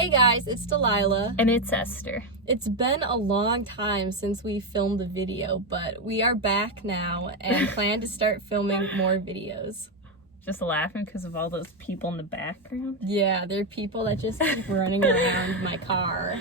Hey guys, it's Delilah. And it's Esther. It's been a long time since we filmed a video, but we are back now and plan to start filming more videos. Just laughing because of all those people in the background. Yeah, there are people that just keep running around my car.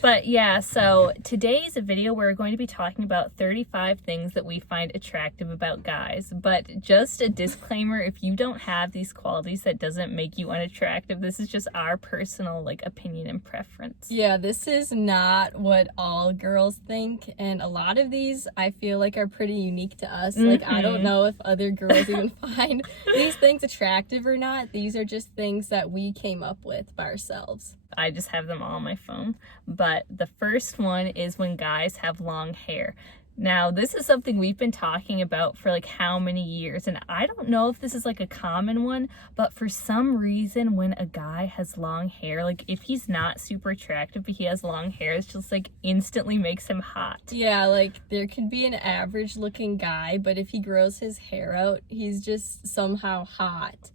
But yeah, so today's video we're going to be talking about 35 things that we find attractive about guys. But just a disclaimer, if you don't have these qualities, that doesn't make you unattractive. This is just our personal opinion and preference. Yeah, this is not what all girls think, and a lot of these I feel like are pretty unique to us. I don't know if other girls even find these things attractive or not. These are just things that we came up with by ourselves. I just have them all on my phone. But the first one is when guys have long hair. Now, this is something we've been talking about for how many years, and I don't know if this is a common one, but for some reason when a guy has long hair, if he's not super attractive but he has long hair, it's just instantly makes him hot. Yeah, there could be an average looking guy, but if he grows his hair out, he's just somehow hot.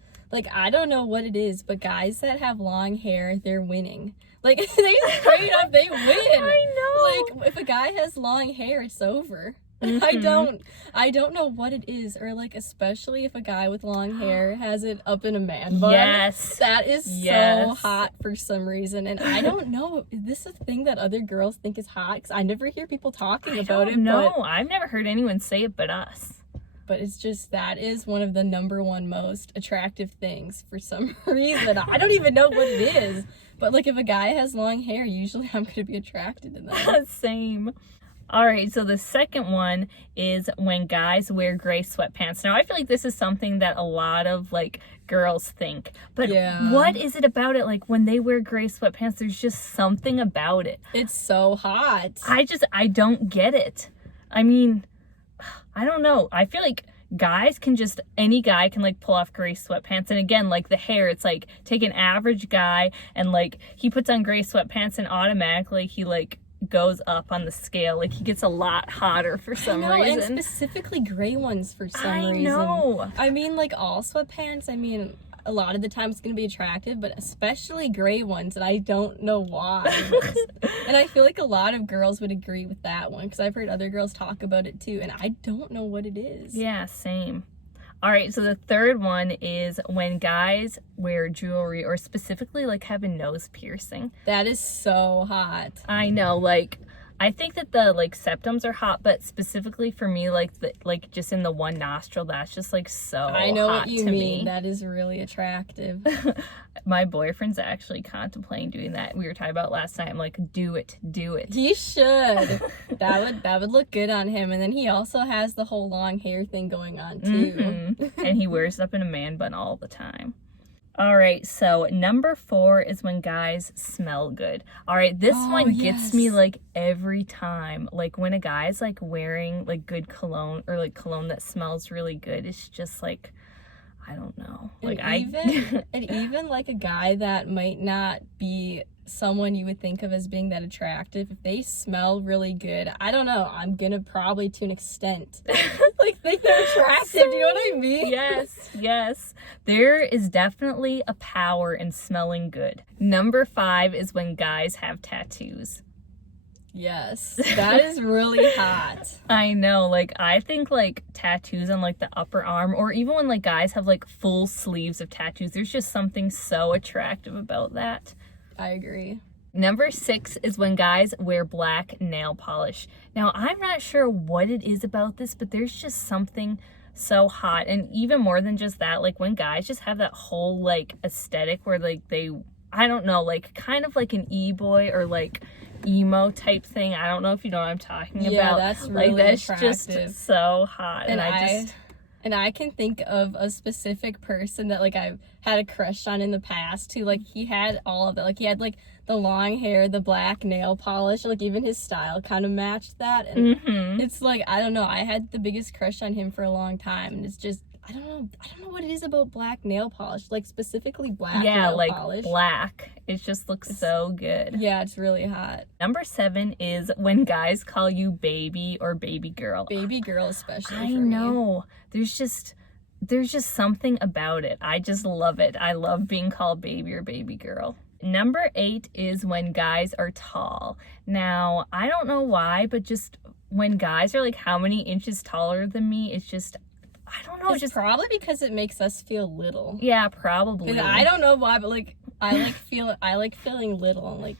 I don't know what it is, but guys that have long hair, they're winning. They straight up, they win. I know. If a guy has long hair, it's over. I don't know what it is, or especially if a guy with long hair has it up in a man bun. Yes. That is so hot for some reason, and I don't know, is this a thing that other girls think is hot? Because I never hear people talking about it. No, I've never heard anyone say it but us. But it's just, that is one of the number one most attractive things for some reason. I don't even know what it is. But if a guy has long hair, usually I'm going to be attracted to them. Same. All right, so the second one is when guys wear gray sweatpants. Now, I feel like this is something that a lot of girls think. But what is it about it? When they wear gray sweatpants, there's just something about it. It's so hot. I don't get it. I mean, I don't know. I feel like guys can any guy can pull off gray sweatpants. And again, the hair, it's take an average guy and he puts on gray sweatpants and automatically he goes up on the scale. He gets a lot hotter for some reason. And specifically gray ones for some reason. I know. I mean, all sweatpants, a lot of the time it's going to be attractive, but especially gray ones, and I don't know why. And I feel like a lot of girls would agree with that one, because I've heard other girls talk about it too, and I don't know what it is. Yeah, same. All right, so the third one is when guys wear jewelry, or specifically have a nose piercing. That is so hot. I know, I think that the septums are hot, but specifically for me, just in the one nostril, that's just so I know hot what you to mean. Me. That is really attractive. My boyfriend's actually contemplating doing that. We were talking about last night. I'm like, do it. He should. that would look good on him. And then he also has the whole long hair thing going on too. And he wears it up in a man bun all the time. All right, so number 4 is when guys smell good. All right, this one gets me every time. When a guy's wearing good cologne, or cologne that smells really good, it's just I don't know. Even a guy that might not be someone you would think of as being that attractive, if they smell really good, I don't know, I'm gonna probably to an extent think they're attractive. Do you know what I mean? Yes. There is definitely a power in smelling good. Number 5 is when guys have tattoos. Yes, that is really hot. I know, I think tattoos on the upper arm, or even when guys have full sleeves of tattoos, there's just something so attractive about that. I agree. Number 6 is when guys wear black nail polish. Now, I'm not sure what it is about this, but there's just something so hot. And even more than just that, when guys just have that whole aesthetic where they, I don't know, kind of an e-boy or emo type thing. I don't know if you know what I'm talking about. Yeah, that's really that's attractive. Just so hot. And I can think of a specific person that I've had a crush on in the past who he had all of that. He had the long hair, the black nail polish, even his style kind of matched that. And it's I don't know, I had the biggest crush on him for a long time, and it's just, I don't know what it is about black nail polish, specifically black nail polish. Black. It just looks so good. Yeah, it's really hot. Number 7 is when guys call you baby or baby girl. Baby girl especially for me. I know. There's just something about it. I just love it. I love being called baby or baby girl. Number 8 is when guys are tall. Now, I don't know why, but just when guys are like how many inches taller than me, it's just, I don't know. It's just probably because it makes us feel little. Yeah, probably. I don't know why, but like I like feeling little and like.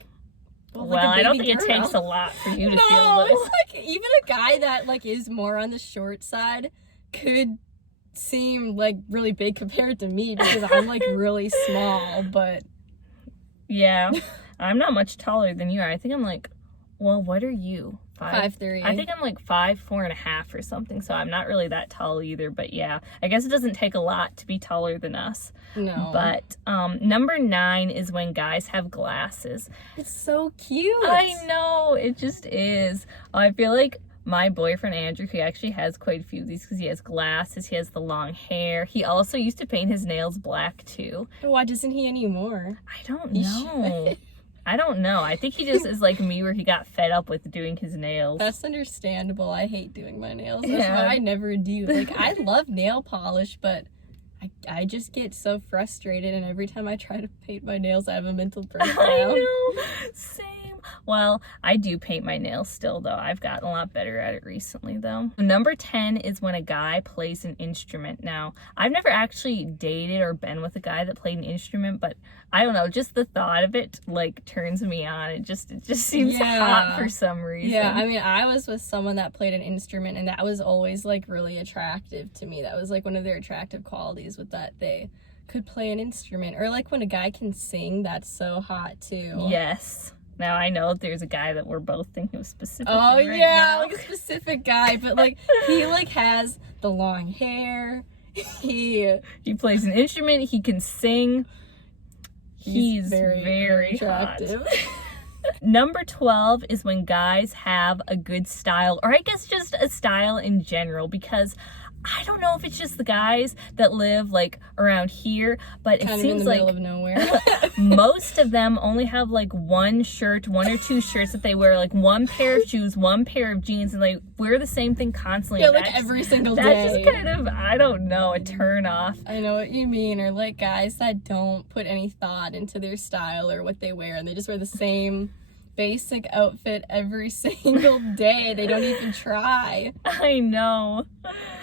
Well, I don't think it takes a lot for you to feel little. It's like even a guy that like is more on the short side could seem like really big compared to me because I'm like really small, but yeah, I'm not much taller than you are. I think I'm like, well, what are you? 5'3". I think I'm like 5'4.5" or something, so I'm not really that tall either. But yeah, I guess it doesn't take a lot to be taller than us. No. But number 9 is when guys have glasses. It's so cute. I know, it just is. I feel like my boyfriend Andrew, he actually has quite a few of these because he has glasses, he has the long hair. He also used to paint his nails black too. Why doesn't he anymore? I don't know. I don't know. I think he just is like me where he got fed up with doing his nails. That's understandable. I hate doing my nails. That's why I never do. Like, I love nail polish, but I just get so frustrated, and every time I try to paint my nails, I have a mental breakdown. I know. Same. Well, I do paint my nails still, though. I've gotten a lot better at it recently, though. Number 10 is when a guy plays an instrument. Now, I've never actually dated or been with a guy that played an instrument, but I don't know, just the thought of it, like, turns me on. It just seems hot for some reason. Yeah, I mean, I was with someone that played an instrument, and that was always, like, really attractive to me. That was, like, one of their attractive qualities, with that they could play an instrument. Or, like, when a guy can sing, that's so hot, too. Yes. Now, I know there's a guy that we're both thinking of specifically now. Like a specific guy, but, like, he, like, has the long hair. He plays an instrument. He can sing. He's very attractive. Number 12 is when guys have a good style, or I guess just a style in general, because I don't know if it's just the guys that live like around here, but it seems in the like middle of nowhere. most of them only have like one shirt, 1 or 2 shirts that they wear, like one pair of shoes, one pair of jeans, and they wear the same thing constantly. Yeah, like every single day. That's just kind of, I don't know, a turn off. I know what you mean. Or like guys that don't put any thought into their style or what they wear, and they just wear the same basic outfit every single day. They don't even try. I know.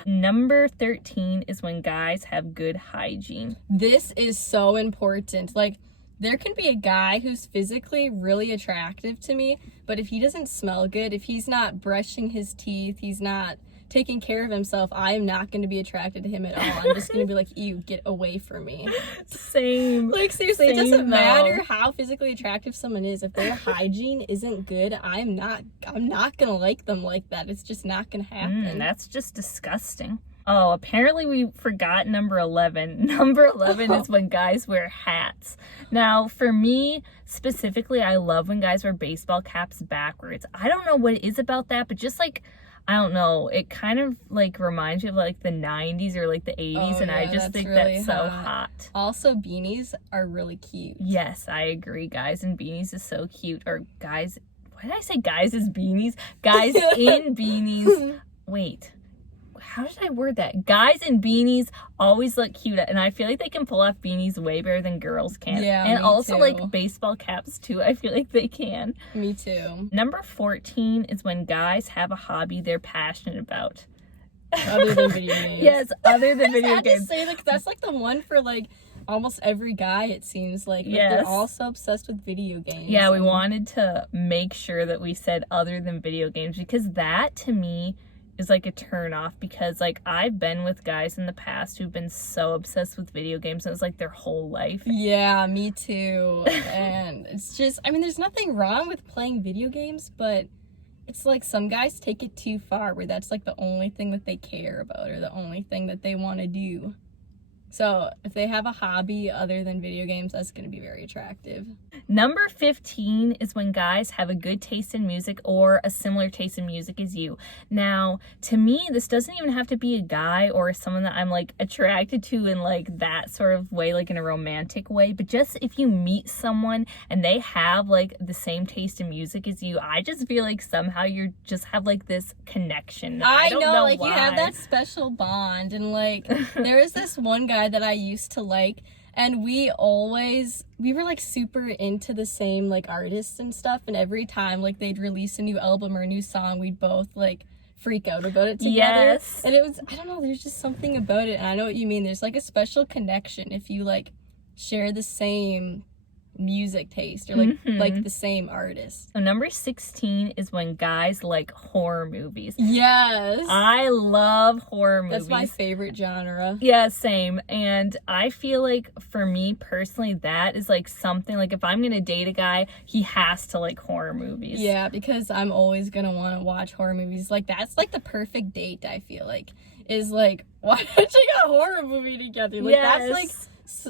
Number 13 is when guys have good hygiene. This is so important. Like, there can be a guy who's physically really attractive to me, but if he doesn't smell good, if he's not brushing his teeth, he's not taking care of himself, I am not going to be attracted to him at all. I'm just going to be like, ew, get away from me. Same. Like, seriously, it doesn't matter how physically attractive someone is. If their hygiene isn't good, I'm not going to like them like that. It's just not going to happen. That's just disgusting. Oh, apparently we forgot number 11. Number 11 is when guys wear hats. Now, for me specifically, I love when guys wear baseball caps backwards. I don't know what it is about that, but just like, I don't know, it kind of like reminds me of like the 90s or like the 80s, and I just think really that's so hot. Also, beanies are really cute. Yes, I agree. Guys in beanies is so cute. Or guys, why did I say guys as beanies? Guys in beanies. Wait, how did I word that? Guys in beanies always look cute, and I feel like they can pull off beanies way better than girls can. Yeah, and also too. Like baseball caps too. I feel like they can. Me too. Number 14 is when guys have a hobby they're passionate about. Other than video games. Yes, other than video games. To say, like, that's like the one for like almost every guy, it seems like. Yes. They're all so obsessed with video games. Yeah, we wanted to make sure that we said other than video games, because that to me is like a turn off, because like I've been with guys in the past who've been so obsessed with video games, and it's like their whole life. Yeah, me too. And it's just, I mean, there's nothing wrong with playing video games, but it's like some guys take it too far where that's like the only thing that they care about or the only thing that they want to do. So if they have a hobby other than video games, that's going to be very attractive. Number 15 is when guys have a good taste in music or a similar taste in music as you. Now, to me, this doesn't even have to be a guy or someone that I'm like attracted to in like that sort of way, like in a romantic way. But just if you meet someone and they have like the same taste in music as you, I just feel like somehow you just have like this connection. I don't know, like why. You have that special bond. And like there is this one guy that I used to like, And we were like super into the same like artists and stuff, and every time like they'd release a new album or a new song, we'd both like freak out about it together. Yes. And it was, I don't know, there's just something about it, and I know what you mean. There's like a special connection if you like share the same music taste or like the same artist. So number 16 is when guys like horror movies. Yes. I love horror movies. That's my favorite genre. Yeah, same. And I feel like for me personally, that is like something like if I'm gonna date a guy, he has to like horror movies. Yeah, because I'm always gonna want to watch horror movies. Like that's like the perfect date, I feel like, is like watching a horror movie together. Like that's like,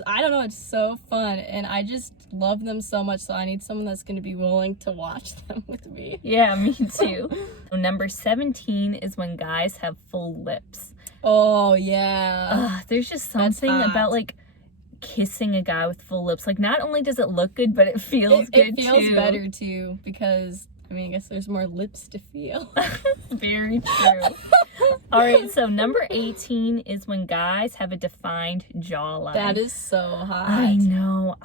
I don't know, it's so fun, and I just love them so much, so I need someone that's going to be willing to watch them with me. Yeah, me too. Number 17 is when guys have full lips. Oh, yeah. There's just something about, like, kissing a guy with full lips. Like, not only does it look good, but it feels good, too. It feels better, too, because, I mean, I guess there's more lips to feel. Very true. All right, so number 18 is when guys have a defined jawline. That is so hot. I know.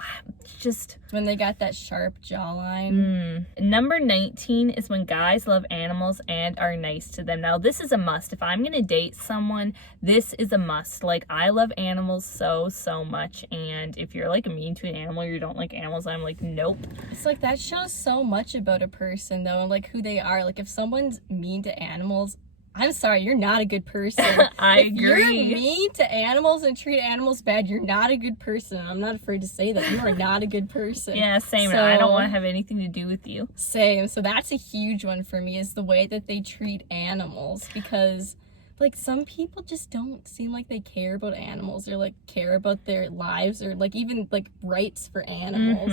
Just when they got that sharp jawline. Number 19 is when guys love animals and are nice to them. Now, this is a must. If I'm going to date someone, this is a must. Like, I love animals so much. And if you're, like, mean to an animal or you don't like animals, I'm like, nope. It's like, that shows so much about a person, though, and, like, who they are. Like, if someone's mean to animals, I'm sorry, you're not a good person. I agree. If you're mean to animals and treat animals bad, you're not a good person. I'm not afraid to say that. You are not a good person. Yeah, same. So, I don't want to have anything to do with you. Same. So that's a huge one for me, is the way that they treat animals. Because, like, some people just don't seem like they care about animals or, like, care about their lives or, like, even, like, rights for animals.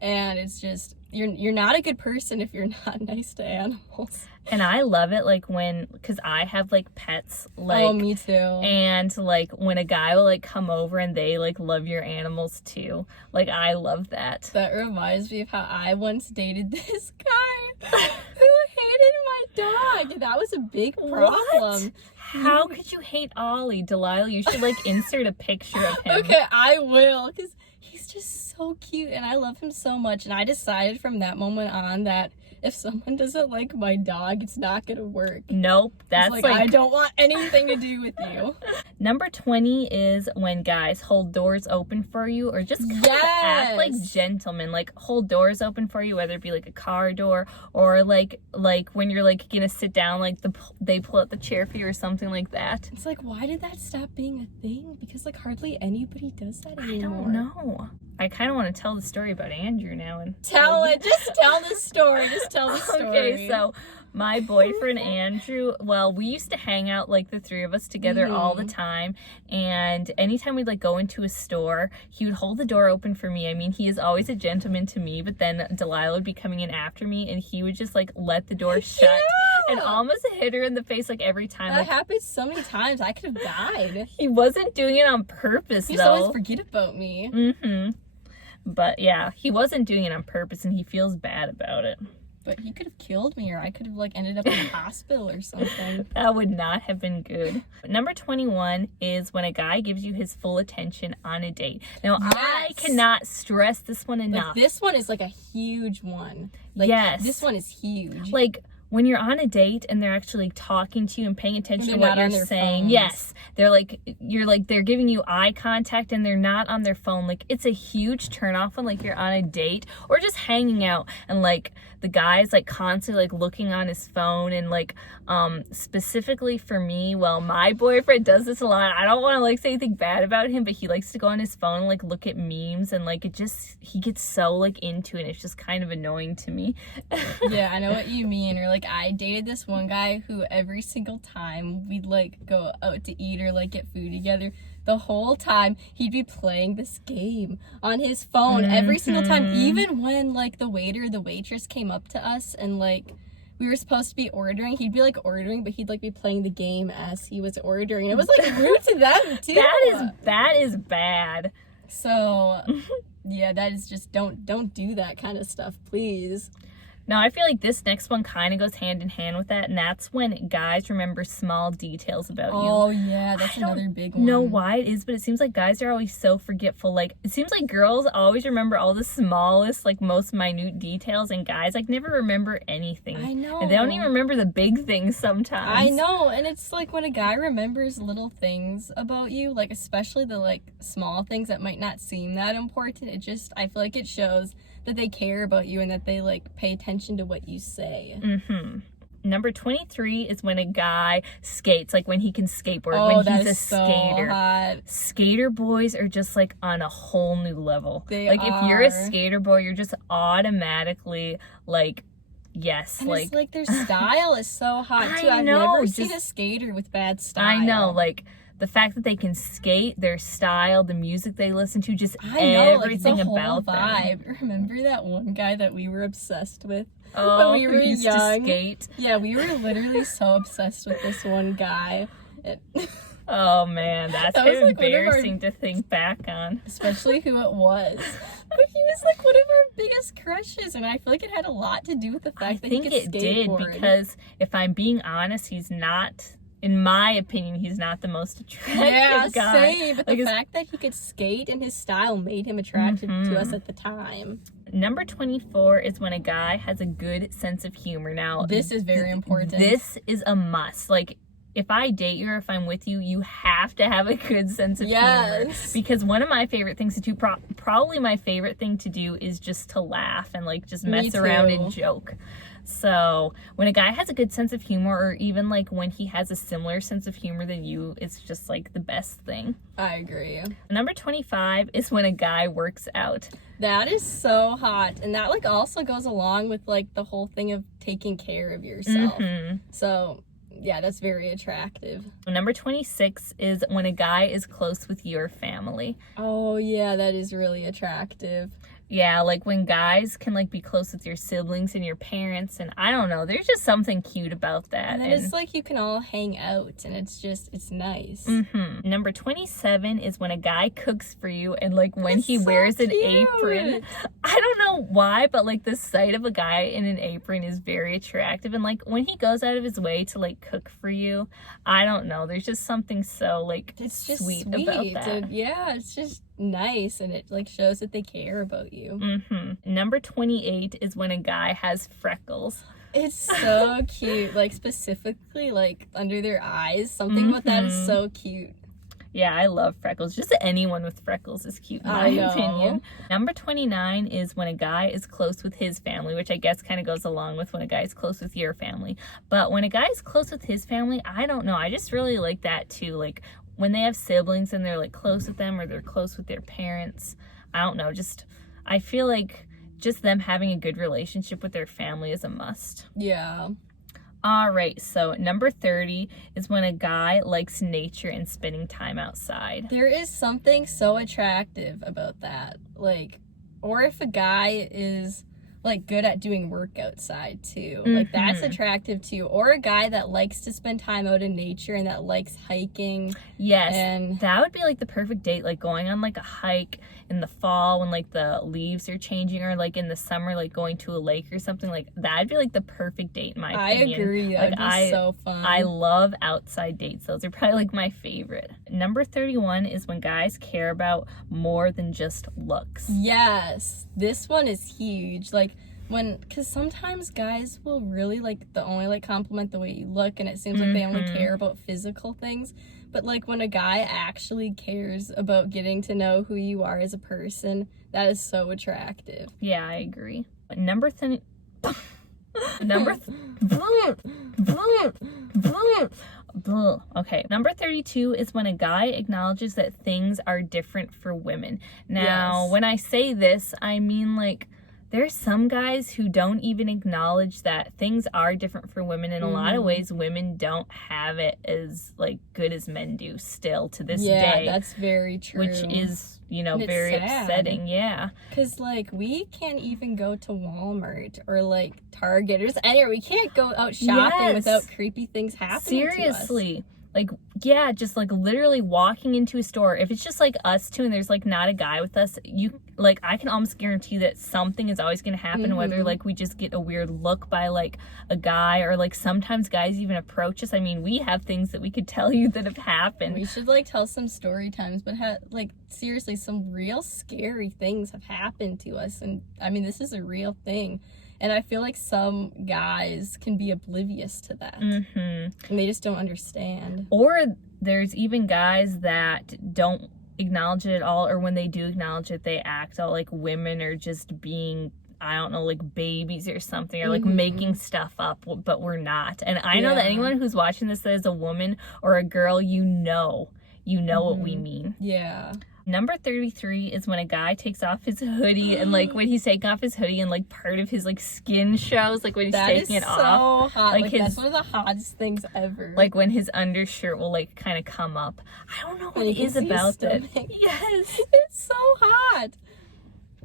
And it's just, you're not a good person if you're not nice to animals. And I love it, like, because I have, like, pets, like... Oh, me too. And, like, when a guy will, like, come over and they, like, love your animals, too. Like, I love that. That reminds me of how I once dated this guy who hated my dog. That was a big problem. What? How could you hate Ollie? Delilah, you should, like, insert a picture of him. Okay, I will, because he's just so cute, and I love him so much. And I decided from that moment on that if someone doesn't like my dog, it's not gonna work. Nope. That's like I don't want anything to do with you. Number 20 is when guys hold doors open for you, or just kind of act like gentlemen. Like, hold doors open for you, whether it be like a car door or like when you're like gonna sit down, like they pull out the chair for you or something like that. It's like, why did that stop being a thing? Because like hardly anybody does that anymore. I don't know. I kind of want to tell the story about Andrew now and tell it. Just tell the story. Just tell the story. Okay, so my boyfriend Andrew, well, we used to hang out, like, the three of us together all the time, and anytime we'd, like, go into a store, he would hold the door open for me. I mean, he is always a gentleman to me, but then Delilah would be coming in after me, and he would just, like, let the door shut and almost hit her in the face, like, every time. That happens so many times. I could have died. He wasn't doing it on purpose, He though. used to always forget about me. But, yeah, he wasn't doing it on purpose, and he feels bad about it. But he could have killed me, or I could have, like, ended up in the hospital or something. That would not have been good. Number 21 is when a guy gives you his full attention on a date. Now, I cannot stress this one enough. Like, this one is, like, a huge one. Like, this one is huge. Like, when you're on a date and they're actually talking to you and paying attention to what you're saying. Phones. Yes. They're like, they're giving you eye contact and they're not on their phone. Like, it's a huge turn off when, like, you're on a date or just hanging out and, like, the guy's, like, constantly, like, looking on his phone. And, like, specifically for me, well, my boyfriend does this a lot. I don't want to, like, say anything bad about him, but he likes to go on his phone and, like, look at memes, and, like, he gets so, like, into it. It's just kind of annoying to me. Yeah, I know what you mean. Or, like, I dated this one guy who every single time we'd, like, go out to eat or, like, get food together, the whole time he'd be playing this game on his phone every single time. Even when, like, the waiter or the waitress came up to us and, like, we were supposed to be ordering, he'd be, like, ordering, but he'd, like, be playing the game as he was ordering. It was, like, rude to them, too. That is bad. So, yeah, that is just, don't do that kind of stuff, please. Now, I feel like this next one kind of goes hand in hand with that, and that's when guys remember small details about you. Oh, yeah, that's another big one. Know why it is, but it seems like guys are always so forgetful. Like, it seems like girls always remember all the smallest, like, most minute details, and guys, like, never remember anything. I know. And they don't even remember the big things sometimes. I know, and it's like when a guy remembers little things about you, like, especially the, like, small things that might not seem that important, I feel like it shows that they care about you and that they, like, pay attention to what you say. Number 23 is when a guy skates, like when he can skateboard, Oh, when that he's a is so skater. hot. Skater boys are just like on a whole new level. They like if you're a are. skater boy, you're just automatically like, yes, And like it's like their style is so hot, too. I I've know, never seen just- a skater with bad style. I know, like the fact that they can skate, their style, the music they listen to, just I know, like, it's a everything whole about them. vibe. Remember that one guy that we were obsessed with? Oh, when we were who used young? to skate. Yeah, we were literally so obsessed with this one guy. Oh man, that's That was, like, one of our- embarrassing to think back on. Especially who it was. But he was like one of our biggest crushes, and I feel like it had a lot to do with the fact I that think he could it did skateboard. because if I'm being honest, he's not, in my opinion, he's not the most attractive Yeah, guy. same. But Like, the his- fact that he could skate and his style made him attractive to us at the time. Number 24 is when a guy has a good sense of humor. Now, This is very important. This is a must. Like, if I date you or if I'm with you, you have to have a good sense of humor. Yes. Because one of my favorite things to do, probably my favorite thing to do, is just to laugh and like just Me mess around too. and joke. So when a guy has a good sense of humor, or even like when he has a similar sense of humor than you, it's just like the best thing. I agree. Number 25 is when a guy works out. That is so hot. And that like also goes along with like the whole thing of taking care of yourself. So yeah, that's very attractive. Number 26 is when a guy is close with your family. Oh yeah, that is really attractive. Yeah, like when guys can like be close with your siblings and your parents, and I don't know, there's just something cute about that. And then it's like you can all hang out and it's nice. Number 27 is when a guy cooks for you, and like when That's he so wears an cute. apron. I don't know why, but like the sight of a guy in an apron is very attractive, and like when he goes out of his way to like cook for you, I don't know, there's just something so like It's just sweet sweet. about that. And yeah, it's just nice and it like shows that they care about you. Number 28 is when a guy has freckles. It's so cute. Like specifically like under their eyes. Something about that is so cute. Yeah, I love freckles. Just anyone with freckles is cute in my I know. opinion. Number 29 is when a guy is close with his family, which I guess kind of goes along with when a guy is close with your family. But when a guy is close with his family, I don't know. I just really like that too. Like when they have siblings and they're like close with them, or they're close with their parents. I don't know. Just, I feel like just them having a good relationship with their family is a must. Yeah. All right, so number 30 is when a guy likes nature and spending time outside. There is something so attractive about that. Like, or if a guy is like good at doing work outside too. Like that's attractive too. Or a guy that likes to spend time out in nature and that likes hiking. Yes, And that would be like the perfect date, like going on like a hike in the fall when like the leaves are changing, or like in the summer, like going to a lake or something. Like that'd be like the perfect date in my I opinion. agree. That would be so fun. I love outside dates. Those are probably like my favorite. Number 31 is when guys care about more than just looks. Yes, this one is huge. Like because sometimes guys will really like only like compliment the way you look, and it seems like they only care about physical things. But like when a guy actually cares about getting to know who you are as a person, that is so attractive. Yeah, I agree. Number Okay, number 32 is when a guy acknowledges that things are different for women. Now, Yes. when I say this, I mean like there's some guys who don't even acknowledge that things are different for women. In a lot of ways, women don't have it as like good as men do still to this day. Yeah, that's very true. Which is, you know, And it's very sad. upsetting. Yeah. Because, like, we can't even go to Walmart or, like, Target or just anywhere. We can't go out shopping Yes. without creepy things happening to us. Seriously. Like, yeah, just like literally walking into a store. If it's just like us two and there's like not a guy with us, you like, I can almost guarantee that something is always going to happen, whether like we just get a weird look by like a guy, or like sometimes guys even approach us. I mean, we have things that we could tell you that have happened. We should like tell some story times, but like seriously, some real scary things have happened to us. And I mean, this is a real thing. And I feel like some guys can be oblivious to that. And they just don't understand. Or there's even guys that don't acknowledge it at all, or when they do acknowledge it, they act out like women are just being, I don't know, like babies or something, or like making stuff up, but we're not. And I know that anyone who's watching this that is a woman or a girl, you know what we mean. Yeah. Number 33 is when a guy takes off his hoodie, and like when he's taking off his hoodie and like part of his like skin shows, like when he's taking it off. That is so hot. Like his, that's one of the hottest things ever. Like when his undershirt will like kind of come up. I don't know what it is about that. Yes. It's so hot.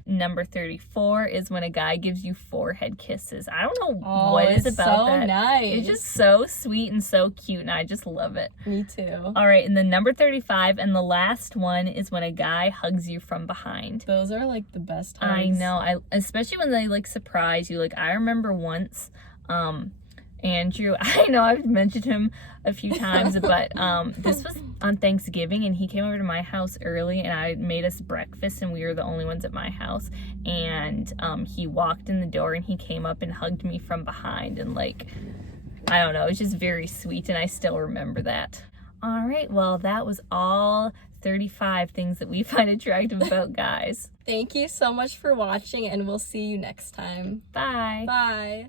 Number 34 is when a guy gives you forehead kisses. I don't know what is about that. Nice. It's just so sweet and so cute, and I just love it. Me too. All right, and then number 35 and the last one is when a guy hugs you from behind. Those are like the best hugs. I know. Especially when they like surprise you. Like I remember once, Andrew, I know I've mentioned him a few times, but this was on Thanksgiving, and he came over to my house early, and I made us breakfast, and we were the only ones at my house, and he walked in the door, and he came up and hugged me from behind, and like, I don't know, it was just very sweet, and I still remember that. All right, well, that was all 35 things that we find attractive about guys. Thank you so much for watching, and we'll see you next time. Bye. Bye.